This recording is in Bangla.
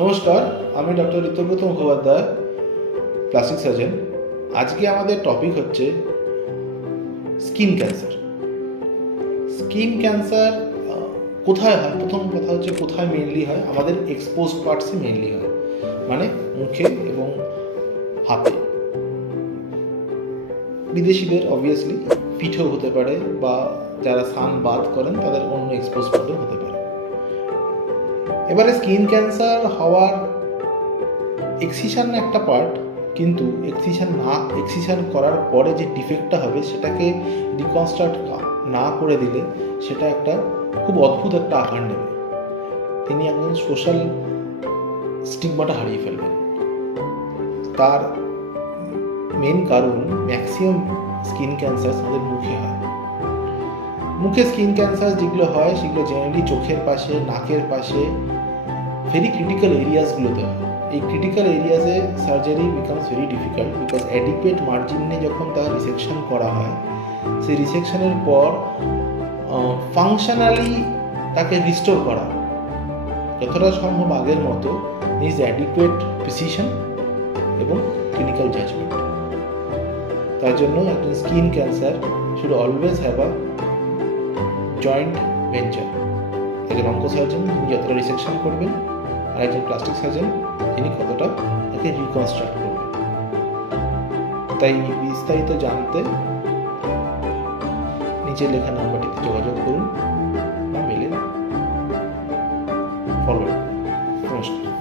নমস্কার, আমি doctor Ritabrata Mukhopadhyay, plastic surgeon. আজকে আমাদের টপিক হচ্ছে স্কিন ক্যান্সার। স্কিন ক্যান্সার কোথায় হয়? প্রথম কথা হচ্ছে কোথায় মেনলি হয়? আমাদের এক্সপোজড পার্টসে মেনলি হয়, মানে মুখে এবং হাতে। বিদেশিদের অবভিয়াসলি পিঠেও হতে পারে, বা যারা সান বাথ করেন তাদের অন্য এক্সপোজ পার্টও হতে পারে। এবারে স্কিন ক্যান্সার হওয়ার এক্সিশন একটা পার্ট, কিন্তু এক্সিশন করার পরে যে ডিফেক্টটা হবে সেটাকে রিকনস্ট্রাক্ট না করে দিলে সেটা একটা খুব অদ্ভুত একটা আকার নেবে। তিনি একজন সোশ্যাল স্টিগমাটা হারিয়ে ফেলবেন। তার মেন কারণ ম্যাক্সিমাম স্কিন ক্যান্সার আমাদের মুখে হয়। মুখে স্কিন ক্যান্সার যেগুলো হয় সেগুলো জেনারেলি চোখের পাশে, নাকের পাশে, ভেরি ক্রিটিক্যাল এরিয়াসগুলোতে হয়। এই ক্রিটিক্যাল এরিয়াসে surgery becomes very difficult, because adequate মার্জিনে যখন তার রিসেকশন করা হয়, সেই রিসেকশনের পর ফাংশনালি তাকে রিস্টোর করা যতটা সম্ভব আগের মতো নিজ অ্যাডিকুয়েট প্রিসিশন এবং ক্লিনিক্যাল জাজমেন্ট। তার জন্য একজন skin cancer should always have a joint venture. একজন অঙ্কোসার্জন যিনি যতটা রিসেকশন করবেন, আর একজন প্লাস্টিক সার্জন যিনি কতটা তাকে রিকনস্ট্রাক্ট করবেন। তাই বিস্তারিত জানতে নিচের লেখা নাম্বারটিতে যোগাযোগ করুন বা মেলে ফরওয়ার্ড করুন। নমস্কার।